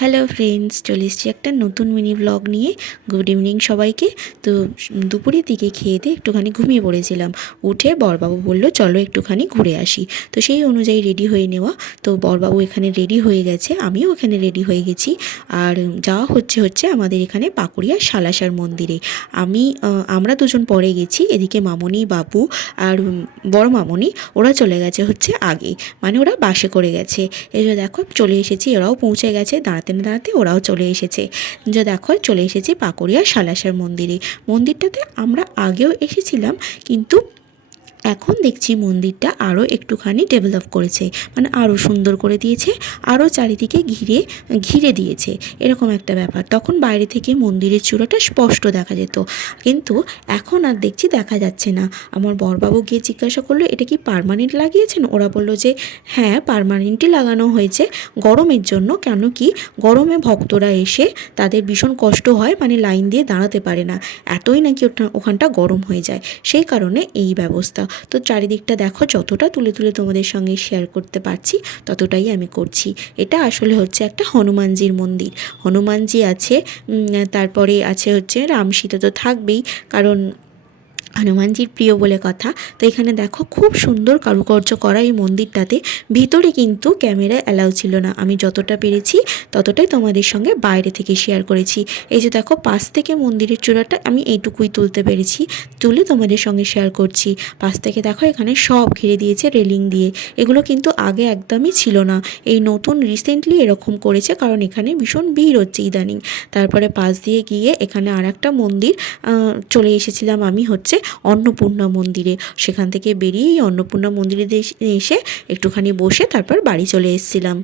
Hello friends, চলে এসেছি একটা নতুন মিনি ব্লগ নিয়ে। গুড ইভিনিং সবাইকে। তো দুপুরের দিকে খেয়ে দিয়ে একটুখানি ঘুমিয়ে পড়েছিলাম। উঠে বরবাবু বলল চলো একটুখানি ঘুরে আসি। তো সেই অনুযায়ী রেডি হয়ে নেওয়া। তো বরবাবু এখানে রেডি হয়ে গেছে, আমিও এখানে রেডি হয়ে গেছি। আর যাওয়া হচ্ছে আমাদের এখানে পাকুড়িয়া সালাসার মন্দিরে। আমরা দুজন পরে গেছি, এদিকে মামনি বাবু আর বড় মামনি ওরা চলে গেছে হচ্ছে আগে, মানে ওরা বাসে করে গেছে। এই যে দেখো চলে এসেছি, ওরাও পৌঁছে গেছে, দাঁড়াতে না দাঁড়াতে ওরাও চলে এসেছে। যে দেখো চলে এসেছি পাকুড়িয়া সালাসার মন্দিরে। মন্দিরটাতে আমরা আগেও এসেছিলাম, কিন্তু এখন দেখছি মন্দিরটা আরও একটুখানি ডেভেলপ করেছে, মানে আরও সুন্দর করে দিয়েছে, আরও চারিদিকে ঘিরে দিয়েছে, এরকম একটা ব্যাপার। তখন বাইরে থেকে মন্দিরের চূড়াটা স্পষ্ট দেখা যেত, কিন্তু এখন আর দেখছি দেখা যাচ্ছে না। আমার বরবাবু গিয়ে জিজ্ঞাসা করলো এটা কি পার্মানেন্ট লাগিয়েছেন? ওরা বললো যে হ্যাঁ পার্মানেন্টই লাগানো হয়েছে গরমের জন্য, কেন কি গরমে ভক্তরা এসে তাদের ভীষণ কষ্ট হয়, মানে লাইন দিয়ে দাঁড়াতে পারে না, এতই নাকি ওখানটা গরম হয়ে যায়, সেই কারণে এই ব্যবস্থা। তো চারিদিকটা দেখো, যতটা তুলে তুলে তোমাদের সঙ্গে শেয়ার করতে পারছি ততটাই আমি করছি। এটা আসলে হচ্ছে একটা হনুমানজির মন্দির। হনুমানজি আছে, তারপরে আছে হচ্ছে রাম সীতা তো থাকবেই, কারণ হনুমানজির প্রিয় বলে কথা। তো এখানে দেখো খুব সুন্দর কারুকার্য করা এই মন্দিরটাতে। ভিতরে কিন্তু ক্যামেরা অ্যালাউ ছিল না, আমি যতটা পেরেছি ততটাই তোমাদের সঙ্গে বাইরে থেকে শেয়ার করেছি। এই যে দেখো পাশ থেকে মন্দিরের চূড়াটা আমি এইটুকুই তুলতে পেরেছি, তুলে তোমাদের সঙ্গে শেয়ার করছি। পাশ থেকে দেখো এখানে সব ঘিরে দিয়েছে রেলিং দিয়ে, এগুলো কিন্তু আগে একদমই ছিল না, এই নতুন রিসেন্টলি এরকম করেছে, কারণ এখানে ভীষণ ভিড় হচ্ছে ইদানিং। তারপরে পাশ দিয়ে গিয়ে এখানে আর একটা মন্দির চলে এসেছিলাম আমি, হচ্ছে অন্নপূর্ণা মন্দিরে। সেখান থেকে বেরিয়েই অন্নপূর্ণা মন্দিরে এসে একটুখানি বসে তারপর বাড়ি চলে এসেছিলাম।